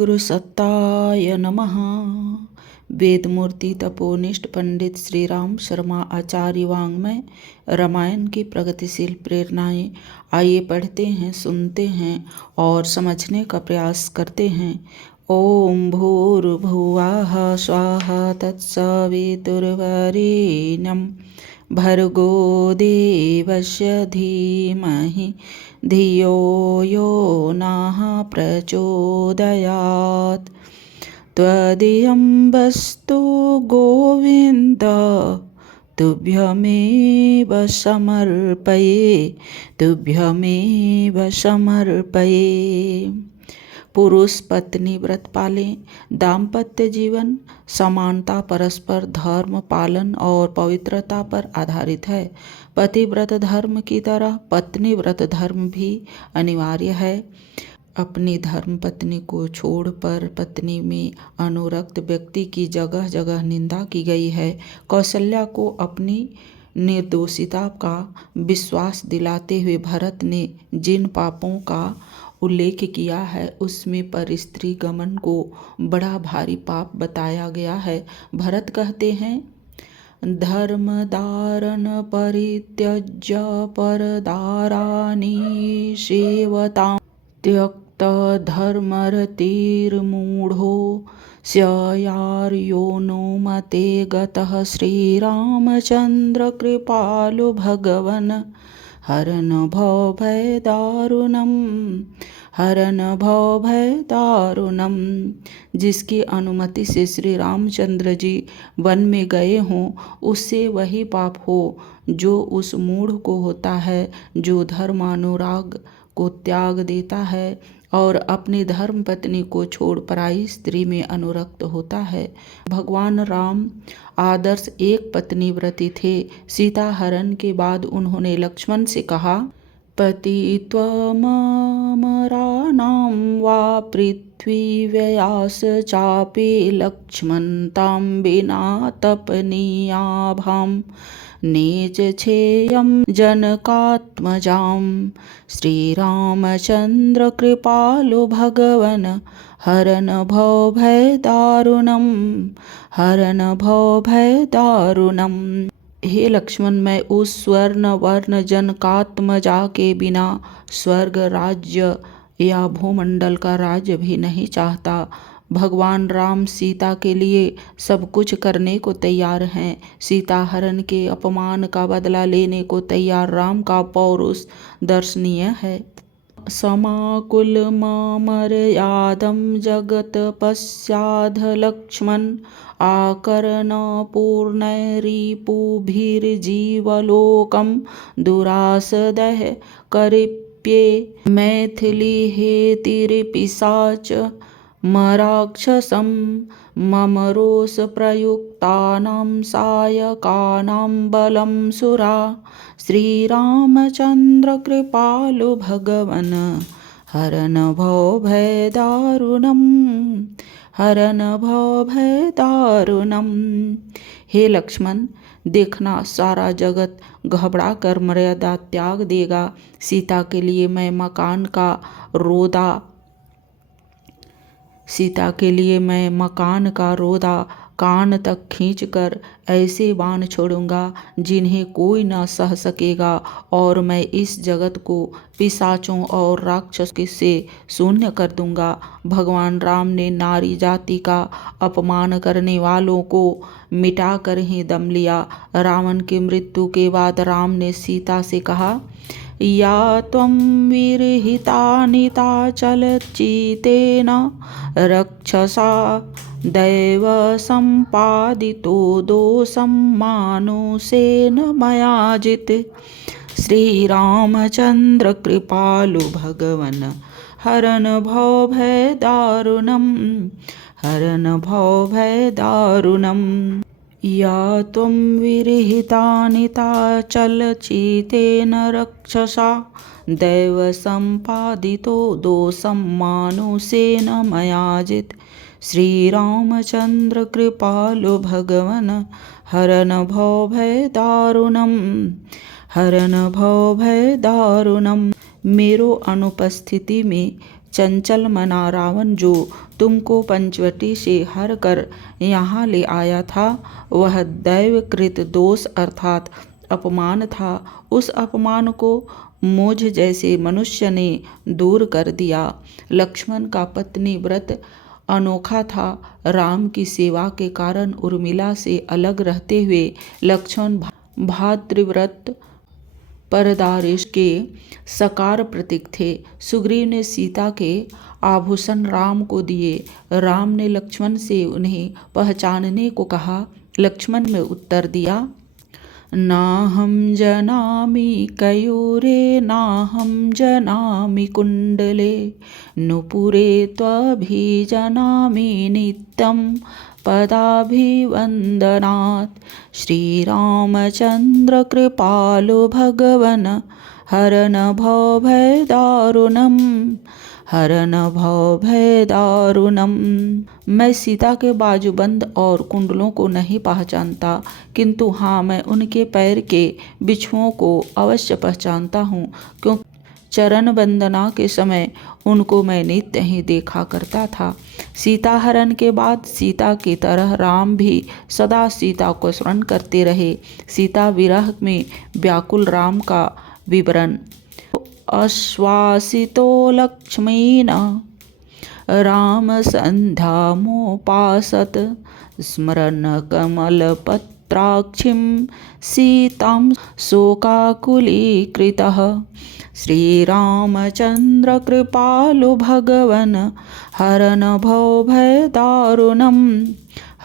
गुरुसत्ताय नमः। वेदमूर्ति तपोनिष्ठ पंडित श्री राम शर्मा आचार्य वाङ्मय रामायण की प्रगतिशील प्रेरणाएं। आइए पढ़ते हैं, सुनते हैं और समझने का प्रयास करते हैं। ओम भूर्भुवः स्वाहा तत्सवितुर्वरेण्यं भर्गो देवस्य धीमहि धियो यो नः प्रचोदयात्। त्वदीयं वस्तु गोविन्द तुभ्यमेव समर्पये। पुरुष पत्नी व्रत पालें। दाम्पत्य जीवन समानता, परस्पर धर्म पालन और पवित्रता पर आधारित है। पतिव्रत धर्म की तरह पत्नी व्रत धर्म भी अनिवार्य है। अपनी धर्म पत्नी को छोड़कर पत्नी में अनुरक्त व्यक्ति की जगह जगह निंदा की गई है। कौशल्या को अपनी निर्दोषिता का विश्वास दिलाते हुए भरत ने जिन पापों का उल्लेख किया है उसमें परस्त्री गमन को बड़ा भारी पाप बताया गया है। भरत कहते हैं, धर्म धारण परित्यज्य परदारानि सेवतां त्यक्त धर्मरतिर्मूढो स्यार्यो नो मते गतः। श्रीरामचंद्र कृपालु भगवन् हरन भय दारुणम। जिसकी अनुमति से श्री रामचंद्र जी वन में गए हों उससे वही पाप हो जो उस मूढ़ को होता है जो धर्मानुराग को त्याग देता है और अपनी धर्म पत्नी को छोड़ पराई स्त्री में अनुरक्त होता है। भगवान राम आदर्श एक पत्नी व्रती थे। सीता हरण के बाद उन्होंने लक्ष्मण से कहा, पतित्वमराणां वा पृथ्वीव्यास चापि लक्ष्मणतां विना तपनीयाभां नेचेयं जनकात्मजां। श्रीरामचंद्र कृपालु भगवन् हरन भय दारुणम। हे लक्ष्मण, मैं उस स्वर्ण वर्ण जनकात्मजा के बिना स्वर्ग राज्य या भूमंडल का राज्य भी नहीं चाहता। भगवान राम सीता के लिए सब कुछ करने को तैयार हैं। सीता हरण के अपमान का बदला लेने को तैयार राम का पौरुष दर्शनीय है। समाकुल मर्यादं जगत पश्चाद् लक्ष्मण आकर्ण पूर्णैरिपुभिर्जीवलोकं दुरासदः करिप्ये मैथिली हेतिर्पिशाच मराक्षसं मम रोष प्रयुक्तानां सायकानां बलं सुरा। श्रीरामचंद्र कृपालु भगवन् हरन भय दारुणम। हे लक्ष्मण, देखना सारा जगत घबरा कर मर्यादा त्याग देगा। सीता के लिए मैं मकान का रोदा कान तक खींचकर ऐसे बाण छोड़ूंगा जिन्हें कोई न सह सकेगा और मैं इस जगत को पिशाचों और राक्षसों से शून्य कर दूंगा। भगवान राम ने नारी जाति का अपमान करने वालों को मिटाकर ही दम लिया। रावण की मृत्यु के बाद राम ने सीता से कहा, या त्वं विरहितानिता चलचितेन रक्षसा दैव सम्पादितो दोषं मानुषेण मयाजित्। श्रीरामचंद्र कृपालु भगवन् हरन भय दारुणम। या त्वं विरहितानिता चलचितेन रक्षसा दैव सम्पादितो दोषं मानुषेण मयाजित्। श्रीरामचंद्र कृपालु भगवन् हरन भय दारुणम। मेरो अनुपस्थिति में चंचल मना रावण जो तुमको पंचवटी से हर कर यहाँ ले आया था, वह दैवकृत दोष अर्थात अपमान था। उस अपमान को मुझ जैसे मनुष्य ने दूर कर दिया। लक्ष्मण का पत्नी व्रत अनोखा था। राम की सेवा के कारण उर्मिला से अलग रहते हुए लक्ष्मण भातृव्रत परदारेश के सकार प्रतीक थे। सुग्रीव ने सीता के आभूषण राम को दिए। राम ने लक्ष्मण से उन्हें पहचानने को कहा। लक्ष्मण ने उत्तर दिया, नाहं जनामि कयूरे नाहं जनामि कुण्डले नुपुरे त्वभिजानामि नित्यं पदाभिवन्दनात्। श्रीरामचन्द्र कृपालु भगवन् हरन भवभयदारुणम् हरन भवभयदारुणम्। मैं सीता के बाजूबंद और कुंडलों को नहीं पहचानता, किंतु हाँ, मैं उनके पैर के बिछुओं को अवश्य पहचानता हूँ, क्योंकि चरण वंदना के समय उनको मैं नित्य ही देखा करता था। सीता हरण के बाद सीता की तरह राम भी सदा सीता को स्मरण करते रहे। सीता विरह में व्याकुल राम का विवरण। आश्वासितो लक्ष्मीन राम संध्यामुपासत स्मरन् कमलपत्राक्षिं सीतां शोकाकुलीकृतः। श्रीरामचन्द्र कृपालु भगवन् हरन भवभयदारुणम्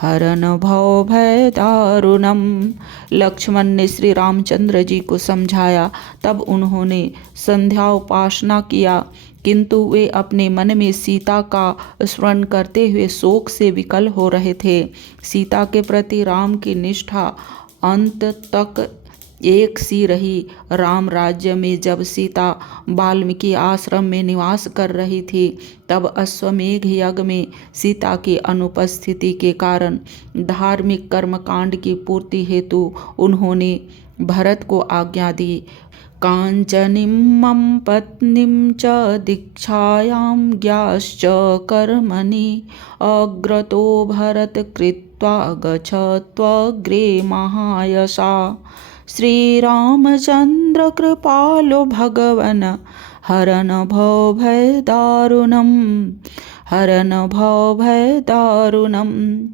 हरन भवभयदारुणम्। लक्ष्मण ने श्री रामचंद्र जी को समझाया। तब उन्होंने संध्या उपासना किया, किंतु वे अपने मन में सीता का स्मरण करते हुए शोक से विकल हो रहे थे। सीता के प्रति राम की निष्ठा अंत तक एक सी रही। राम राज्य में जब सीता वाल्मीकि आश्रम में निवास कर रही थी, तब अश्वमेघ यज्ञ में सीता की अनुपस्थिति के कारण धार्मिक कर्मकांड की पूर्ति हेतु उन्होंने भरत को आज्ञा दी। कांचनीं पत्नीं च दीक्षायां ज्ञाश्च कर्मणि अग्रतो भरत कृत्वा गच्छत्वग्रे महायशा। श्रीरामचन्द्र कृपालु भगवन् हरन भवभयदारुणम् हरन भवभयदारुणम्।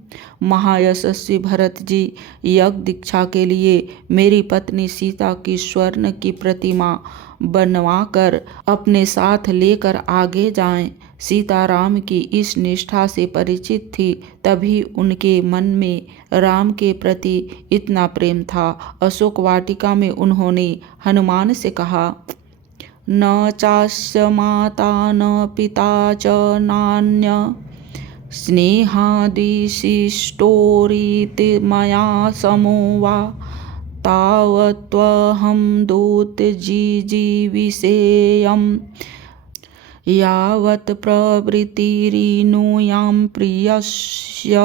महायशस्वी भरत जी, यज्ञ दीक्षा के लिए मेरी पत्नी सीता की स्वर्ण की प्रतिमा बनवाकर अपने साथ लेकर आगे जाएं। सीता राम की इस निष्ठा से परिचित थी, तभी उनके मन में राम के प्रति इतना प्रेम था। अशोक वाटिका में उन्होंने हनुमान से कहा, न चास्य माता न पिता च नान्य स्नेहादिशिष्टोरिति मया समो वा तावत्त्वहं दूतजीविषेयम् यावत् प्रवृत्तिरिनुयां प्रियस्य।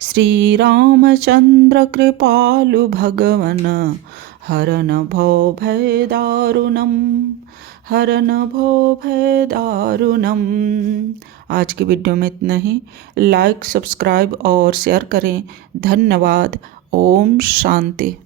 श्रीरामचन्द्र कृपालु भगवन् हरन भवभयदारुणम् हरन भवभयदारुणम्। आज की वीडियो में इतना ही। लाइक, सब्सक्राइब और शेयर करें। धन्यवाद। ओम शांति।